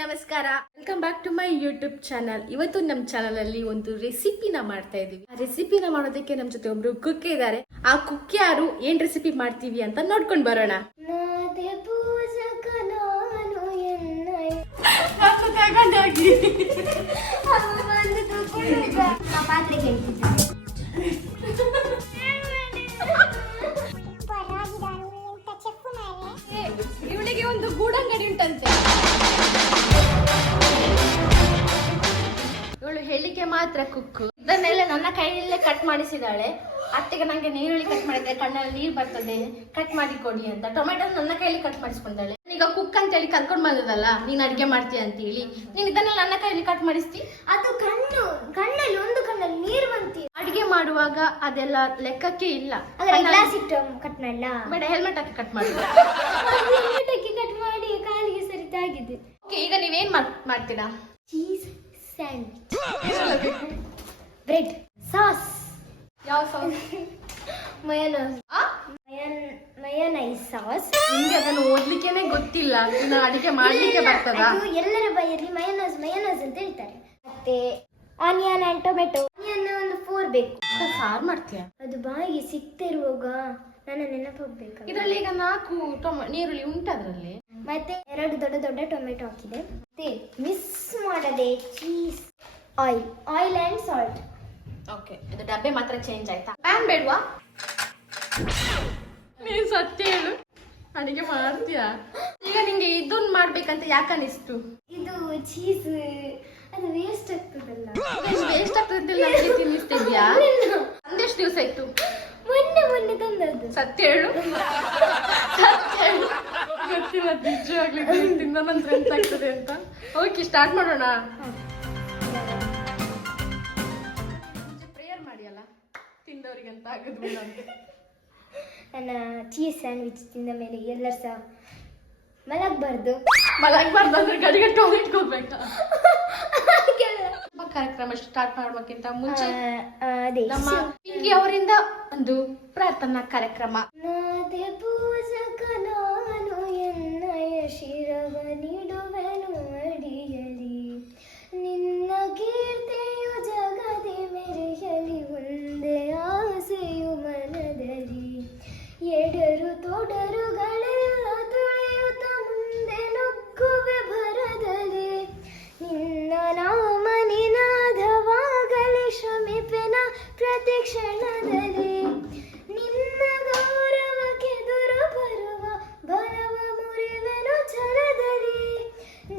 ನಮಸ್ಕಾರ, welcome back to my YouTube channel. ಇವತ್ತು ನಮ್ಮ ಚಾನಲ್ ಅಲ್ಲಿ ಒಂದು ರೆಸಿಪಿನ ಮಾಡ್ತಾ ಇದೀವಿ. ಆ ರೆಸಿಪಿನ ಮಾಡೋದಕ್ಕೆ ನಮ್ಮ ಜೊತೆ ಒಬ್ರು ಕುಕ್ ಇದ್ದಾರೆ. ಆ ಕುಕ್ ಯಾರು, ಏನ್ ರೆಸಿಪಿ ಮಾಡ್ತೀವಿ ಅಂತ ನೋಡ್ಕೊಂಡ್ ಬರೋಣ. ಇವಳಿಗೆ ಒಂದು ಗೂಡಂಗಡಿ ಉಂಟಂತೆ. ಇವಳು ಹೇಳಿಕೆ ಮಾತ್ರ ಕುಕ್ಕು. ಇದನ್ನೆಲ್ಲ ನನ್ನ ಕೈಯಲ್ಲೇ ಕಟ್ ಮಾಡಿಸಿದಾಳೆ. ಅತ್ತೆಗೆ ನಂಗೆ ನೀರುಳ್ಳಿ ಕಟ್ ಮಾಡಿದ್ರೆ ಕಣ್ಣಲ್ಲಿ ನೀರು ಬರ್ತದೆ, ಕಟ್ ಮಾಡಿ ಕೊಡಿ ಅಂತ. ಟೊಮೆಟೊ ನನ್ನ ಕೈಯಲ್ಲಿ ಕಟ್ ಮಾಡಿಸ್ಕೊಂಡಾಳೆ. ಈಗ ಕುಕ್ ಅಂತ ಹೇಳಿ ಕರ್ಕೊಂಡ್ ಬಂದದಲ್ಲ, ನೀನ್ ಅಡ್ಗೆ ಮಾಡ್ತೀಯ ಅಂತ ಹೇಳಿ ನೀನ್ ಇದನ್ನೆಲ್ಲ ನನ್ನ ಕೈಯಲ್ಲಿ ಕಟ್ ಮಾಡಿಸ್ತಿ. ಅದು ಕಣ್ಣಲ್ಲಿ ಒಂದು ಕಣ್ಣಲ್ಲಿ ನೀರು ಬಂತಿ. ಅಡಿಗೆ ಮಾಡುವಾಗ ಅದೆಲ್ಲ ಲೆಕ್ಕಕ್ಕೆ ಇಲ್ಲ. ಗ್ಲಾಸ್ ಇಟ್ಟು ಕಟ್ ಮಾಡಲ್ಲ, ಬೇಡ, ಹೆಲ್ಮೆಟ್ ಹಾಕಿ ಕಟ್ ಮಾಡಿ. ಹೆಲ್ಮೆಟ್ ಹಾಕಿ ಕಟ್ ಮಾಡಿ ಕಾಲಿಗೆ ಸರಿತಾಗಿದೆ. ಓಕೆ, ಈಗ ನೀವೇನ್ ಮಾಡ್ತೀರಾ? Cheese sandwich, bread, sauce. ಯಾವ ಸಾಸ್? Mayonnaise sauce. ನಿಮ್ಗೆ ಅದನ್ನು ಓದ್ಲಿಕ್ಕೆನೆ ಗೊತ್ತಿಲ್ಲ, ಇನ್ನು ಅಡಿಗೆ ಮಾಡ್ಲಿಕ್ಕೆ ಬರ್ತದ? ಎಲ್ಲರ ಬಾಯಲ್ಲಿ ಮಯೋನೈಸ್ ಅಂತ ಹೇಳ್ತಾರೆ. ಮತ್ತೆ ಆನಿಯನ್ ಅಂಡ್ ಟೊಮೆಟೊ. ಆನಿಯನ್ ಒಂದು 4 ಬೇಕು. ಸಾರು ಮಾಡ್ತೀಯ? ಅದು ಬಾಯಿಗೆ ಸಿಕ್ತಿರುವಾಗ ನನ್ನ ನೆನಪೋಗ್ಬೇಕು. ಇದರಲ್ಲಿ ಈಗ 4 ನೀರುಳ್ಳಿ ಉಂಟು ಅದರಲ್ಲಿ. ಮತ್ತೆ 2 ದೊಡ್ಡ ಟೊಮೆಟೊ ಹಾಕಿದೆ. ಮತ್ತೆ ಮಿಸ್ ಮಾಡದೆ cheese, oil and salt. Okay, ಇದು ಡಬ್ಬೆ ಮಾತ್ರ ಚೇಂಜ್ ಆಯ್ತಾ? ಪ್ಯಾನ್ ಬೇಡವಾ? ನೀನ್ ಸತ್ಯ ಹೇಳು, ಅಡಿಗೆ ಮಾಡ್ತೀಯಾ? ಈಗ ನಿಂಗೆ ಇದನ್ನ ಮಾಡ್ಬೇಕಂತ ಯಾಕೆ ಅನಿಸ್ತು? ಇದು ಚೀಸ್ ಅದು ವೇಸ್ಟ್ ಆಗ್ತದಲ್ಲ. ವೇಸ್ಟ್ ಆಗ್ತದಿಲ್ಲ ತಿನ್ನಿಸ್ತಿದ್ಯಾ? ಒಂದೆಷ್ಟು ದಿವಸ ಇತ್ತು? ಮೊನ್ನೆ ತಂದದ್ದು. ಸತ್ಯ ಹೇಳು, ಸತ್ಯ ಹೇಳು. ಗೊತ್ತಿಲ್ಲ ನಿಜವಾಗ್ಲಿ ತಿಂದ ನಂತರ ಎಂತ ಆಗ್ತದೆ ಅಂತ. ಓಕೆ, ಸ್ಟಾರ್ಟ್ ಮಾಡೋಣ. ಪ್ರೇಯರ್ ಮಾಡಿಯಲ್ಲ ತಿಂದವರಿಗೆ ಅಂತ ಆಗೋದು. ನನ್ನ ಚೀಸ್ ಸ್ಯಾಂಡ್ವಿಚ್ ತಿಂದ ಮೇಲೆ ಎಲ್ಲರೂ ಸಹ ಮಲಗಬಾರ್ದು ಅಂದ್ರೆ ಗಡಿಗೆ ಟಾಯ್ಲೆಟ್ ಹೋಗ್ಬೇಕಾ? ಕಾರ್ಯಕ್ರಮ ಸ್ಟಾರ್ಟ್ ಮಾಡ್ಬೇಕಿಂತ ಮುಂಚೆ ನಮ್ಮ ಪಿಂಕಿ ಅವರಿಂದ ಒಂದು ಪ್ರಾರ್ಥನಾ ಕಾರ್ಯಕ್ರಮ. ಪೂಜಕ ನಾನು ಎನ್ನಯ ಶಿರವ ನೀಡುವೆನು ಅಡಿಯಲಿ, ನಿನ್ನ ಕೀರ್ತಿಯು ಜಗದಿ ಮೆರೆಯಲಿ, ಒಂದೇ ಆಸೆಯು ಮನದಲ್ಲಿ, ಎಡರು ತೊಡರುಗಳೆಲ್ಲ ತುಳಿಯುತ್ತ ಮುಂದೆ ನುಗ್ಗುವೆ ಭರದಲ್ಲಿ, ನಿನ್ನ ನಾಮ ನಿನಾದವಾಗಲಿ ಶ್ರಮಿಪೆನ ಪ್ರತಿ ಕ್ಷಣದಲ್ಲಿ, ನಿನ್ನ ಗೌರವಕ್ಕೆದುರು ಬರುವ ಬಲವ ಮುರಿವೆನು ಛಲದಲ್ಲಿ,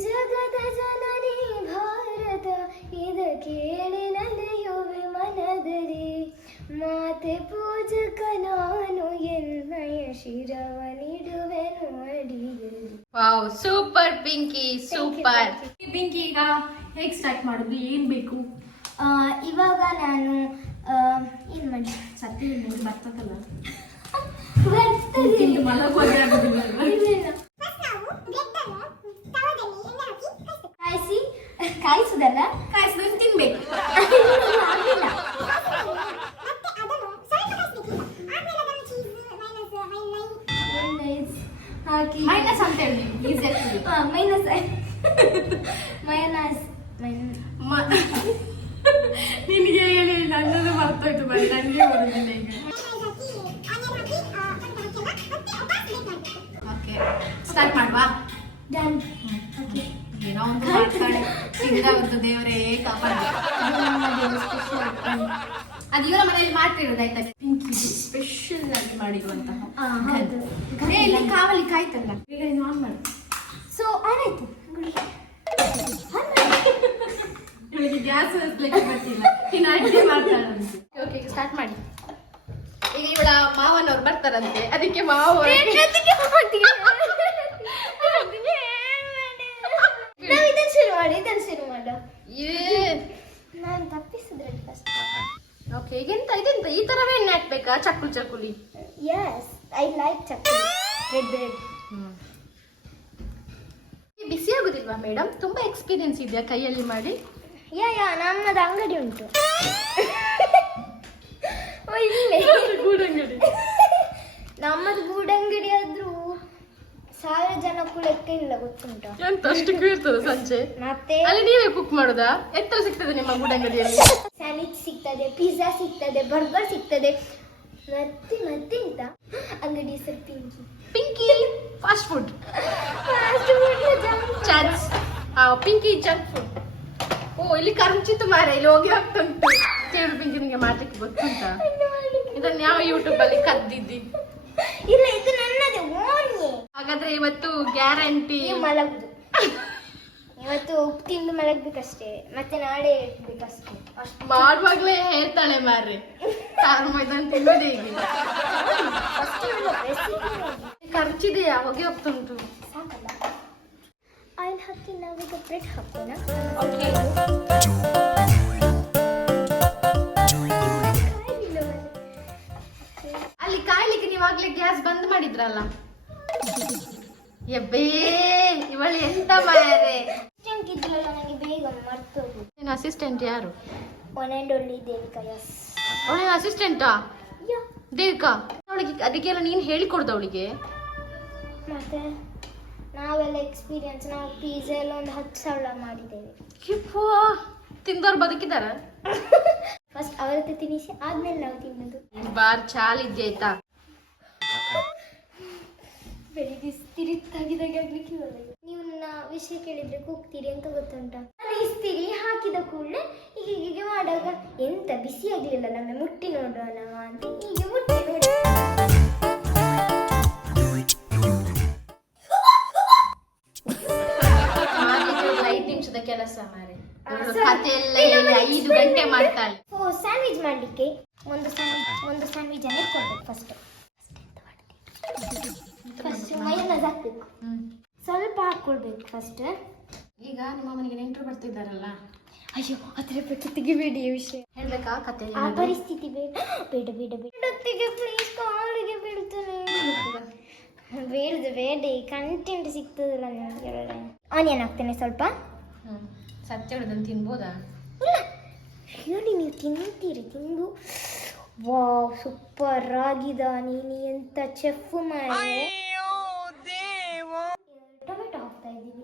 ಜಗದ ಜನನಿ ಭಾರತ ಇದ ಕೇಳಿ ನಡೆಯುವೆ ಮನದಲ್ಲಿ, ಮಾತೆ ಪೂಜಕ ನಾನು ಎನ್ನಯ ಶಿರವ ನೀಡುವೆನು ಅಡಿಯಲಿ. Wow, super Pinky, super. Pinky, ಈಗ ಹೇಗೆ ಸ್ಟಾರ್ಟ್ ಮಾಡೋದು? ಏನ್ ಬೇಕು? ಇವಾಗ ನಾನು ಏನ್ ಮಾಡಿ ಸತ್ಯ ಬರ್ತದಲ್ಲ, ಕಾಯಿಸುದಲ್ಲ, ಕಾಯಿಸಿದ್ರೆ ತಿನ್ಬೇಕು. ಮೈನಸ್ ಅಂತ ಹೇಳಿ ಈಸಿ ಆಗ್ತದೆ. ಮೈನಸ್ ನಿನಗೆ ಹೇಳಿ ನನ್ನದು ಮರ್ತೋಯ್ತು, ಬರೀ ನನಗೆ ಬರುದಿಲ್ಲ ಈಗ. ಓಕೆ, ಸ್ಟಾರ್ಟ್ ಮಾಡುವ. ಡನ್. ಏನೋ ಒಂದು ಮಾಡ್ತಾಳೆ, ತಿಂದವತ್ತು ದೇವರೇ ಕಾಪಾಡ. ಅದು ಇವರ ಮನೆಯಲ್ಲಿ ಮಾಡ್ತಿರೋದು ಆಯ್ತಾ? ಪಿಂಕಿ ಸ್ಪೆಷಲ್ ಆಗಿ ಮಾಡಿರುವಂತಹ ಇಲ್ಲಿ ಕಾವಲಿ ಕಾಯ್ತಲ್ಲ. ಈಗ ನೀನು ಆನ್ ಮಾಡು. ಸೊ ಆಯ್ತು, ಇವಳಿಗೆ ಗ್ಯಾಸ್ ಹಚ್ಲಿಕ್ಕೆ ಬರ್ತಿಲ್ಲ, ಇನ್ನು ಅಡುಗೆ ಮಾಡ್ತಾಳಂತೆ. ಓಕೆ, ಈಗ ಸ್ಟಾರ್ಟ್ ಮಾಡಿ. ಈಗ ಇವಳ ಮಾವನವ್ರು ಬರ್ತಾರಂತೆ, ಅದಕ್ಕೆ ಮಾವ ಇದನ್ನು ಶುರು ಮಾಡು. ನಾನು ತಪ್ಪಿಸಿದ್ರೆ ಫಸ್ಟ್. ಓಕೆ, ಇದೆಂತ ಈ ತರವೇ ಎಣ್ಣೆ ಹಾಕ್ಬೇಕಾ? ಚಕ್ಕುಲಿ. Yes, I like chakkuli. Bread. ಬಿಸಿ ಆಗುದಿಲ್ವಾ ಮೇಡಮ್? ತುಂಬಾ ಎಕ್ಸ್ಪೀರಿಯನ್ಸ್ ಇದೆಯಾ ಕೈಯಲ್ಲಿ ಮಾಡಿ? ಯಾ ನಮ್ಮದು ಅಂಗಡಿ ಉಂಟು. ಗೂಡಂಗಡಿ. ನಮ್ಮದು ಗೂಡಂಗಡಿ ಆದ್ರೂ 1000 ಜನಕ್ಕೂ ಲೆಕ್ಕ ಇಲ್ಲ, ಗೊತ್ತುಂಟಾ? ಎಂತ ಅಷ್ಟಕ್ಕೂ ಇರ್ತದೆ ಸಂಜೆ? ಮತ್ತೆ ಅಲ್ಲಿ ನೀವೇ ಕುಕ್ ಮಾಡೋದಾ? ಎಂತ ಸಿಗ್ತದೆ ನಿಮ್ಮ ಗುಡಂಗಡಿಯಲ್ಲಿ? ಸ್ಯಾಂಡ್ವಿಚ್ ಸಿಗ್ತದೆ, ಪಿಜ್ಜಾ ಸಿಗ್ತದೆ, ಬರ್ಗರ್ ಸಿಗ್ತದೆ, ಮತ್ತೆ ಎಂತ ಅಂಗಡಿ ಹೆಸರು Pinky fast food. Chance Pinky junk food. Oh, ಇಲ್ಲಿ ಕರ್ಚಿತ್ತು ಮಾರ, ಇಲ್ಲಿ ಹೋಗಿ ಹೋಗ್ತುಂಟು. ಕೇಳು ಪಿಂಕಿ, ನಿಂಗೆ ಮಾಡ್ಲಿಕ್ಕೆ ಗೊತ್ತುಂಟಾ? ಇದನ್ನ ಯಾವ ಯೂಟ್ಯೂಬ್ ಅಲ್ಲಿ ಕದ್ದಿದ್ದಿ? ಇಲ್ಲ, ಇದು ನನ್ನದೇ ಓನ್ಯೇ. ಹಾಗಾದ್ರೆ ಇವತ್ತು ಗ್ಯಾರಂಟಿ ಮಲಗುದು. ಇವತ್ತು ತಿಂದು ಮಲಗ್ಬೇಕಷ್ಟೇ, ಮತ್ತೆ ನಾಳೆ ಇಡ್ಬೇಕಷ್ಟೇ. ಅಷ್ಟು ಮಾಡುವಾಗ್ಲೇ ಹೇಳ್ತಾಳೆ ಮಾರ್ರೆ, ಇದನ್ನು ತಿನ್ನೋದೇ ಈಗ. ಖರ್ಚಿದೆಯಾ? ಹೋಗಿ ಹೋಗ್ತುಂಟು. ಸಾಕಲ್ಲ, ಆಯಿಲ್ ಹಾಕಿ ನಾವೀಗ ಬ್ರೆಡ್ ಹಾಕೋಣ. ಅಲ್ಲಿ ಕಾಯ್ಲಿಕ್ಕೆ ನೀವು ಆಗ್ಲೇ ಗ್ಯಾಸ್ ಬಂದ್ ಮಾಡಿದ್ರಲ್ಲ. ಎಬ್ಬೇ, ಇವಳು ಎಂತ ಮಾರೆ. ಅಸಿಸ್ಟೆಂಟ್ ಇದ್ರಲ್ಲ, ನನಗೆ ಬೇಗ ಮರ್ತೋದು. ನಿನ್ನ ಅಸಿಸ್ಟೆಂಟ್ ಯಾರು? One and only Devika. Yes, ಅವಳಿನ ಅಸಿಸ್ಟೆಂಟಾ? ದೇವಿಕಾ. ಅವಳಿಗೆ ಅದಕ್ಕೆಲ್ಲ ನೀನು ಹೇಳಿಕೊಡ್ದ ಅವಳಿಗೆ? ಮತ್ತೆ ನಾವೆಲ್ಲ ಎಕ್ಸ್ಪೀರಿಯನ್ಸ್, ನಾವು ಪಿಜ್ಜಾ ಎಲ್ಲ ಒಂದು 10,000 ಮಾಡಿದ್ದೇವೆ. ತಿಂದವ್ರು ಬದುಕಿದಾರ? ಫಸ್ಟ್ ಅವರ ಹತ್ರ ತಿನ್ನಿಸಿ, ಆದ್ಮೇಲೆ ನಾವು ತಿನ್ನೋದು. ಬಾರ್ ಚಾಲ್ ಇದ್ದೆ ಆಯ್ತಾ? ಬೆಳಿಗ್ಗೆ ತಿರುತ್ತಾಗಿದಾಗ ಆಗ್ಲಿಕ್ಕೆ ಒಳ್ಳೆಯದು. ನೀವು ನನ್ನ ವಿಷಯ ಕೇಳಿದ್ರೆ ಕೂಗ್ತೀರಿ ಅಂತ ಗೊತ್ತುಂಟಾ? ನಾನು ಇಸ್ತಿರಿ ಹಾಕಿದ ಕೂಡಲೇ ಹೀಗೆ ಮಾಡುವಾಗ ಎಂತ ಬಿಸಿ ಆಗ್ಲಿಲ್ಲ, ನಮ್ಮ ಮುಟ್ಟಿ ನೋಡೋಣ ಅಂತ ಹೀಗೆ ಮುಟ್ಟಿ ನೋಡಿ. 5 ನಿಮಿಷದ ಕೆಲಸ ಮಾರೆ. ಕತೆ ಎಲ್ಲ ಹೇಳಿ 5 ಗಂಟೆ ಮಾಡ್ತಾಳೆ. ಸ್ಯಾಂಡ್ವಿಚ್ ಮಾಡ್ಲಿಕ್ಕೆ ಒಂದು ಸ್ಯಾಂಡ್ವಿಚ್ ಅನ್ನು ಇಟ್ಕೊಳ್ಬೇಕು. ಫಸ್ಟ್ ಮೈನಸ್ ಹಾಕ್ಬೇಕು, ಸ್ವಲ್ಪ ಹಾಕೊಳ್ಬೇಕು ಫಸ್ಟ್. ಈಗ ನಿಮ್ಮ ಮನೆಗೆ ನೆಂಟರು ಬರ್ತಿದ್ದಾರಲ್ಲ. ಅಯ್ಯೋ, ಅದರ ಬಗ್ಗೆ ತೆಗಿಬೇಡಿ ವಿಷಯ. ಹೇಳ್ಬೇಕಾ ಕತೆ? ಆ ಪರಿಸ್ಥಿತಿ ಬೇಡ ಬೇಡ ಬೇಡ ಬೇಡ. ಪ್ಲೀಸ್, ಕಾಲಿಗೆ ಬೀಳ್ತಾನೆ. ಬೇಡ, ಕಂಟೆಂಟ್ ಸಿಗ್ತದಲ್ಲ ನನಗೆ. ಆನಿಯನ್ ಹಾಕ್ತೇನೆ ಸ್ವಲ್ಪ. ಸತ್ಯ ಹೇಳಿದನ್ನು ತಿನ್ಬೋದಾ? ಇಲ್ಲ, ಹೇಳಿ, ನೀವು ತಿಂತೀರಿ. ತಿಂದು ವಾವ್, ಸೂಪರ್ ಆಗಿದ. ನೀನು ಎಂತ ಚೆಫ್ ಮಾರೆ. ಟೊಮೆಟೊ ಹಾಕ್ತಾ ಇದ್ದೀವಿ.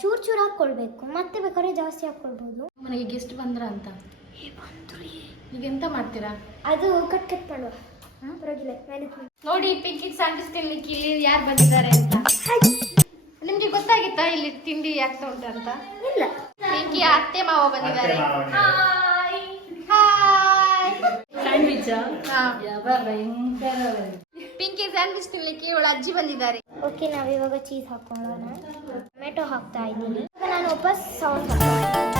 ಚೂರು ಹಾಕ್ಕೊಳ್ಬೇಕು, ಮತ್ತೆ ಬೇಕಾದ್ರೆ ಜಾಸ್ತಿ ಹಾಕ್ಕೊಳ್ಬೋದು. ಮನೆಗೆ ಗೆಸ್ಟ್ ಬಂದ್ರ ಅಂತ. ಈಗ ಎಂತ ಮಾಡ್ತೀರಾ? ಅದು ಕಟ್ ಮಾಡುವ, ಪರವಾಗಿಲ್ಲ. ನೋಡಿ, ಪಿಂಕಿ ಸ್ಯಾಂಡ್ವಿಚ್ ತಿನ್ಲಿಕ್ಕೆ ಇಲ್ಲಿ ಯಾರು ಬಂದಿದ್ದಾರೆ ಅಂತ ನಿಮ್ಗೆ ಗೊತ್ತಾಗಿತ್ತಾ? ಇಲ್ಲಿ ತಿಂಡಿ ಆಗ್ತಾ ಉಂಟು ಅಂತ? ಇಲ್ಲ, ಪಿಂಕಿ ಅತ್ತೆ ಮಾವ ಬಂದಿದ್ದಾರೆ. ಪಿಂಕಿ ಸ್ಯಾಂಡ್ವಿಚ್ ತಿನ್ಲಿಕ್ಕೆ ಇವಳು ಅಜ್ಜಿ ಬಂದಿದ್ದಾರೆ. ಓಕೆ, ನಾವಿವಾಗ ಚೀಸ್ ಹಾಕೊಳ್ಳೋಣ. ಟೊಮೆಟೊ ಹಾಕ್ತಾ ಇದ್ದೀನಿ. ನಾನು ವಾಪಸ್ ಸಾಸ್ ಹಾಕ್ತೀನಿ.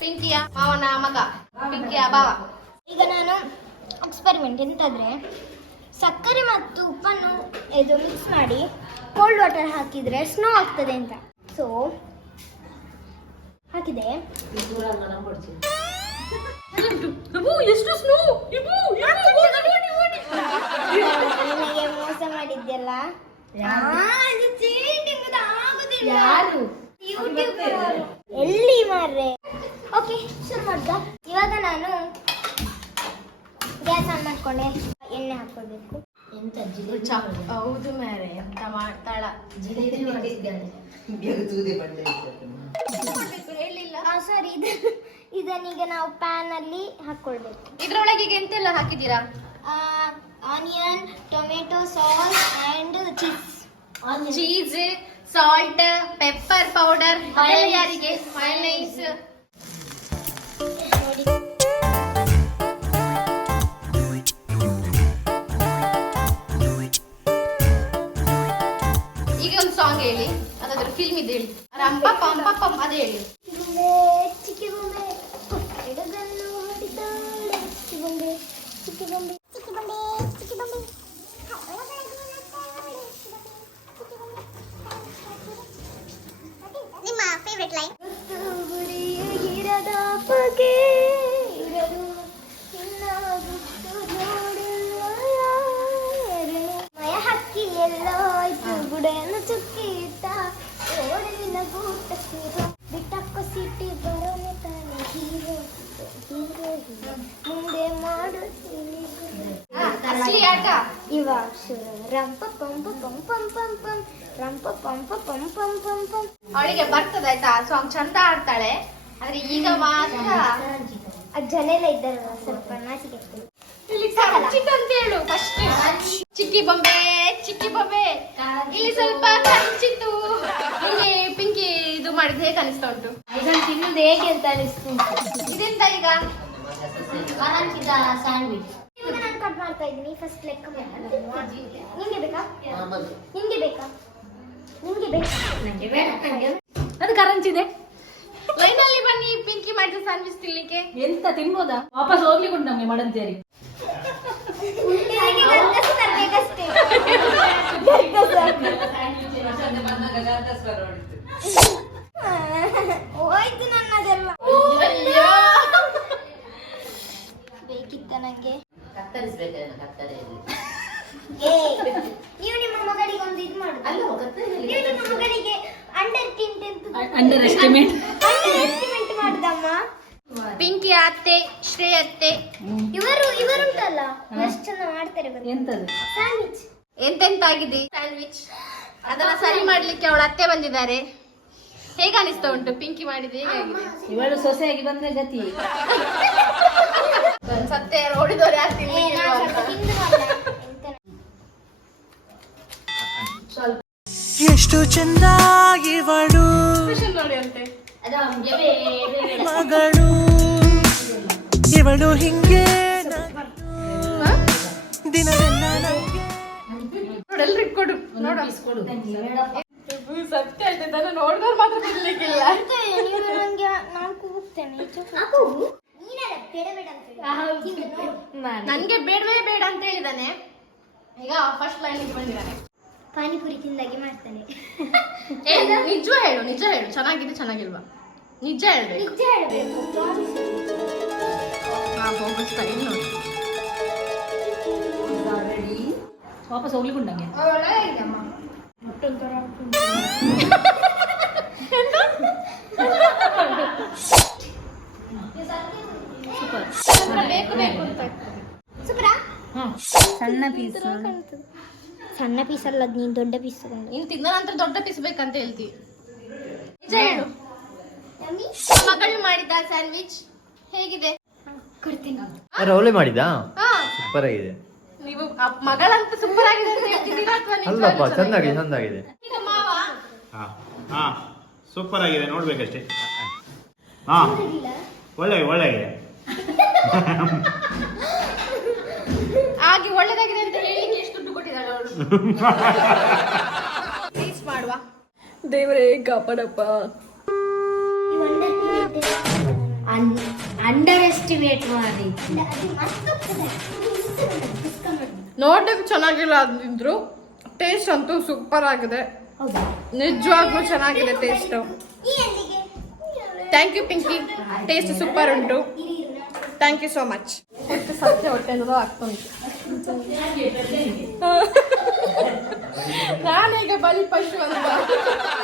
ಪಿಂಕಿಯ ಮಾವನ ಮಗ, ಪಿಂಕಿಯ ಬಾವ. ಈಗ ನಾನು ಎಕ್ಸ್ಪೆರಿಮೆಂಟ್ ಎಂತಾದ್ರೆ, ಸಕ್ಕರೆ ಮತ್ತು ಉಪ್ಪನ್ನು ಇದು ಮಿಕ್ಸ್ ಮಾಡಿ ಕೋಲ್ಡ್ ವಾಟರ್ ಹಾಕಿದ್ರೆ ಸ್ನೋ ಆಗ್ತದೆ ಅಂತ. ಸೊ ಹಾಕಿದೆ. ಎಷ್ಟು ಸ್ನೋ! ನನಗೆ ಮೋಸ ಮಾಡಿದ್ಯಲ್ಲ. ಯಾರು? ಎಲ್ಲಿ ಮಾರ್ರೆ. ಓಕೆ, ಶುರು ಮಾಡ್ದ. ಇವಾಗ ನಾನು ಗ್ಯಾಸ್ ಆನ್ ಮಾಡ್ಕೊಂಡೆ. ಎಣ್ಣೆ ಹಾಕೊಳ್ಬೇಕು. ಹೌದು ಮಾರೆ, ಎಂತ ಮಾಡ್ತಾಳ. ಹೇಳಿಲ್ಲ. ಸಾರಿ, ಇದನ್ನೀಗ ನಾವು ಪ್ಯಾನ್ ಅಲ್ಲಿ ಹಾಕೊಳ್ಬೇಕು. ಇದ್ರೊಳಗೆ ಈಗ ಎಂತೆಲ್ಲ ಹಾಕಿದ್ದೀರಾ? Onion, tomato sauce and cheese, salt, pepper powder. ಯಾರಿಗೆ? ಮಯೋನೈಸ್. ನೋಡಿ, ಈಗ ಒಂದು ಸಾಂಗ್ ಹೇಳಿ, ಅದಾದ್ರೂ ಫಿಲ್ಮ್ ಇದೆ ಹೇಳಿ. ರಂಪ ಪಂಪ ಪಂ ಅದೇ ಹೇಳಿ. ಚಿಕ್ಕಿ ಬೊಂಬೆ ಎಡಗನ್ನು ಹೊಡಿತಾಳೆ. ಚಿಕ್ಕಿ ಬೊಂಬೆ, ಚಿಕ್ಕಿ ಬೊಂಬೆ, ಚಿಕ್ಕಿ ಬೊಂಬೆ, ಚಿಕ್ಕಿ ಬೊಂಬೆ. ನಿಮ್ಮ ಫೇವರೇಟ್ ಲೈನ್? ಮಯ ಹಕ್ಕಿ ಎಲ್ಲೋ ಗೋಡೆಯನ್ನು ಚುಕ್ಕಿ ಇಟ್ಟ ಓಡಲಿನ ಗೂಟ ಹೀರೋ ಬಿಟ್ಟಕ್ಕೋ ಸಿಟಿ ಬರೋನೆ ತಾನೆ ಹೀರೋ ಹೀರೋ ಹೀರೋ ಮುಂದೆ ಮಾಡು ಅಸಲಿ ಆಟ ಇವ ರಂಪ ಪಂಪ ಪಂ ಪಂ ಪಂ ಪಂ ರಂಪ ಪಂಪ ಪಂ ಪಂ ಪಂ ಪಂ. ಅವಳಿಗೆ ಬರ್ತದೆ ಆಯ್ತಾ, ಸಾಂಗ್ ಚಂದ ಆಡ್ತಾಳೆ. ಆದ್ರೆ ಈಗ ಮಾತ್ರ ಜನ ಎಲ್ಲ ಇದ್ದಾರಲ್ಲ ಸ್ವಲ್ಪ ನಾಚಿಕೆ ಆಗ್ತದೆ. ಇಲ್ಲಿ ಕಂಚಿತ್ ಅಂತ ಹೇಳು ಫಸ್ಟ್. ಚಿಕ್ಕಿ ಬೊಂಬೆ ಚಿಕ್ಕಿ ಬೊಂಬೆ, ಇಲ್ಲಿ ಸ್ವಲ್ಪ ಕಂಚಿತು. ಇಲ್ಲಿ ಪಿಂಕಿ ಇದು ಮಾಡಿದ್ ಹೇಗೆ ಅನಿಸ್ತಾ ಉಂಟು? ಇದನ್ನು ತಿನ್ನೋದು ಹೇಗೆ ಅಂತ ಅನಿಸ್ತುಂಟು. ಇದೆಂತ ಈಗ? ಕರಂಚಿದ ಸ್ಯಾಂಡ್ವಿಚ್. ಇವಾಗ ನಾನು ಕಟ್ ಮಾಡ್ತಾ ಇದ್ದೀನಿ. ಫಸ್ಟ್ ಲೆಕ್ಕ ನಿಂಗೆ ಬೇಕಾ? ನಿಂಗೆ ಬೇಕಾ? ನಿಂಗೆ ಬೇಕಾ? ನಂಗೆ ಬೇಡ. ಅದು ಕರಂಚಿದೆ. ಲೈನಲ್ಲಿ ಬನ್ನಿ ಪಿಂಕಿ ಮಾಡಿದ ಸ್ಯಾಂಡ್ವಿಚ್ ತಿನ್ಲಿಕ್ಕೆ. ಎಂತ ತಿನ್ಬೋದಾ? ವಾಪಸ್ ಹೋಗ್ಲಿಕ್ಕೆ ಉಂಟು ನಮ್ಗೆ ಮಡಂತೇರಿ. ಹೋಯ್ತು ನನ್ನದೆಲ್ಲ. ಬೇಕಿತ್ತ ನಂಗೆ ನೀವು ನಿಮ್ಮ ಮಗಳಿಗೆ ಒಂದು ಇದು ಮಾಡುದು. ನೀವು ನಿಮ್ಮ ಮಗಳಿಗೆ ಅಂಡರ್ ಎಸ್ಟಿಮೇಟ್ ಮಾಡುದಮ್ಮ. ಪಿಂಕಿ ಅತ್ತೆ, ಶ್ರೇಯ ಅತ್ತೆ, ಇವರುಂಟಲ್ಲ ಎಷ್ಟು ಚಂದ ಮಾಡ್ತಾರೆ. ಎಂತದು ಸ್ಯಾಂಡ್ವಿಚ್ ಎಂತೆಂತಾಗಿದೆ ಸ್ಯಾಂಡ್ವಿಚ್. ಅದನ್ನ ಸರಿ ಮಾಡ್ಲಿಕ್ಕೆ ಅವಳ ಅತ್ತೆ ಬಂದಿದ್ದಾರೆ. ಹೇಗೆ ಅನಿಸ್ತಾ ಉಂಟು ಪಿಂಕಿ ಮಾಡಿದೆ? ಹೇಗಾಗಿದೆ? ಇವಳು ಸೊಸೆಯಾಗಿ ಬಂದ್ರೆ ಗತಿ. ಸತ್ಯ ಓಡಿದವ್ರು ಯಾರು ಎಷ್ಟು ಚಂದ ಇವಳು ನೋಡಿ ಅಂತೆ. ಮಗಳು ಇವಳು ಹಿಂಗೆ ದಿನವೆಲ್ಲ ಎಲ್ರಿಗೂ ಕೊಡು ನೋಡು. ಕೊಡು. ಸತ್ಯ ಆಯ್ತು, ನಾನು ನೋಡಿದವ್ರು ಮಾತ್ರ ಬಿಡ್ಲಿಕ್ಕಿಲ್ಲ. ನಂಗೆ ನಾನು ಕೂಗ್ತೇನೆ. ನನ್ಗೆ ಬೇಡವೇ ಬೇಡ ಅಂತ ಹೇಳಿದಾನೆ. ಈಗ ಫಸ್ಟ್ ಲೈನ್ ಬಂದಿದ್ದಾನೆ. ಪಾನಿಪುರಿ ತಿಂದಾಗೆ ಮಾಡ್ತಾನೆ. ನಿಜ ಹೇಳು, ನಿಜ ಹೇಳು, ಚೆನ್ನಾಗಿದೆ ಚೆನ್ನಾಗಿಲ್ವಾ? ನಿಜ ಹೇಳ್ಬೇಕು. ನಿಜ ಹೇಳ್ಬೇಕು. ಹೋಗೋ ಸ್ಟೈಲ್ ನೋಡಿ. ವಾಪಸ್ ಹೋಗ್ಲಿಕ್ಕೆ ಉಂಟು ನಂಗೆ. ಬೇಕು ಬೇಕು ಅಂತ. ಸಣ್ಣ ಪೀಸ್. ಸಣ್ಣ ಪೀಸ್ ಅಲ್ಲ, ನೀನ್ ದೊಡ್ಡ ಪೀಸ್ ತಗೊಂಡು. ಇನ್ನು ತಿಂದ ನಂತರ ದೊಡ್ಡ ಪೀಸ್ ಬೇಕಂತ ಹೇಳ್ತಿ. ನಿಜ ಹೇಳು. ಮಗಳು ಮಾಡಿದ ಸ್ಯಾಂಡ್ವಿಚ್ ಹೇಗಿದೆ? ಕೊಡ್ತೀನಿ. ಅವಳೇ ಮಾಡಿದಾ? ಹಾ, ಸೂಪರ್ ಆಗಿದೆ. ನೀವು ಮಗಳಂತ ಸೂಪರ್ ಆಗಿದೆ ಅಂತ ಹೇಳ್ತಿದ್ದೀರಾ ಅಥವಾ ಅಲ್ಲಪ್ಪ, ಚಂದಾಗಿದೆ ಚಂದಾಗಿದೆ. ಈಗ ಮಾವ ಹಾ ಸೂಪರ್ ಆಗಿದೆ, ನೋಡ್ಬೇಕಷ್ಟೇ. ಹಾ ಒಳ್ಳೆ ಒಳ್ಳೆಗಿದೆ. ಹಾಗೆ ಒಳ್ಳೇದಾಗಿದೆ ಅಂತ ಹೇಳಿಕ್ಕೆ ಎಷ್ಟು ದುಡ್ಡು ಕೊಟ್ಟಿದ್ದಾಳೆ ಅವಳು. ಪ್ಲೀಸ್ ಮಾಡುವ. ದೇವರೇ ಕಾಪಾಡಪ್ಪ. ಅಂಡರ್ ಎಸ್ಟಿಮೇಟ್ ಮಾಡಿ. ನೋಡಕ್ಕೆ ಚೆನ್ನಾಗಿಲ್ಲ ಅಂದಿದ್ರು, ಟೇಸ್ಟ್ ಅಂತೂ ಸೂಪರ್ ಆಗಿದೆ. ನಿಜವಾಗ್ಲೂ ಚೆನ್ನಾಗಿದೆ taste. Thank you Pinky, taste super ಉಂಟು. Thank you so much. ಸತ್ಯ ಹೊಟ್ಟೆ ಆಗ್ತುಂಟು. ನಾನೀಗ ಬಲಿ ಪಶು ಅಂತ.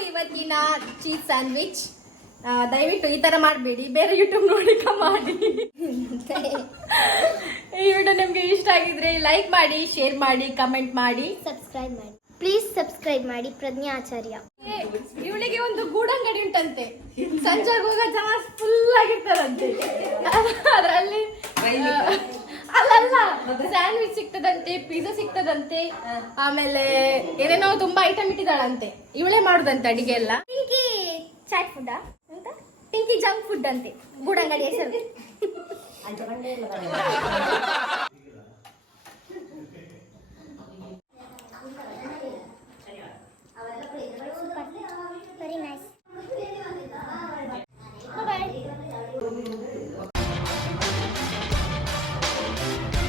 ಇವತ್ತಿನ ಚೀಸ್ ಸ್ಯಾಂಡ್ವಿಚ್ ದಯವಿಟ್ಟು ಈ ತರ ಮಾಡಬೇಡಿ, ಬೇರೆ ಯೂಟ್ಯೂಬ್ ನೋಡಿ ಮಾಡಿ. ಈ ವಿಡಿಯೋ ನಿಮ್ಗೆ ಇಷ್ಟ ಆಗಿದ್ರೆ ಲೈಕ್ ಮಾಡಿ, ಶೇರ್ ಮಾಡಿ, ಕಮೆಂಟ್ ಮಾಡಿ, ಸಬ್ಸ್ಕ್ರೈಬ್ ಮಾಡಿ. ಪ್ಲೀಸ್ ಸಬ್ಸ್ಕ್ರೈಬ್ ಮಾಡಿ. ಪ್ರಜ್ಞಾಚಾರ್ಯ. ಇವಳಿಗೆ ಒಂದು ಗೂಡಂಗಡಿ ಉಂಟಂತೆ. ಸಂಜೆ ಹೋಗ ಜನ ಫುಲ್ ಆಗಿರ್ತಾರಂತೆ. ಅದರಲ್ಲಿ ಅಲ್ಲಲ್ಲ ಸ್ಯಾಂಡ್ವಿಚ್ ಸಿಗ್ತದಂತೆ, ಪಿಜ್ಜಾ ಸಿಗ್ತದಂತೆ, ಆಮೇಲೆ ಏನೇನೋ ತುಂಬಾ ಐಟಮ್ ಇಟ್ಟಿದ್ದಾಳಂತೆ. ಇವಳೇ ಮಾಡುದಂತೆ ಅಡಿಗೆ ಎಲ್ಲ. ಪಿಂಕಿ ಚಾಟ್ ಫುಡ್ ಅಂತ, ಪಿಂಕಿ ಜಂಕ್ ಫುಡ್ ಅಂತೆ ಗೂಡಂಗಡಿ ಹೆಸರು. Very nice.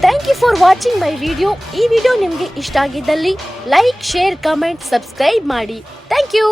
Thank you for watching my video. ಈ ವಿಡಿಯೋ ನಿಮಗೆ ಇಷ್ಟ ಆಗಿದ್ದಲ್ಲಿ ಲೈಕ್, ಶೇರ್, ಕಮೆಂಟ್, ಸಬ್ಸ್ಕ್ರೈಬ್ ಮಾಡಿ. Thank you.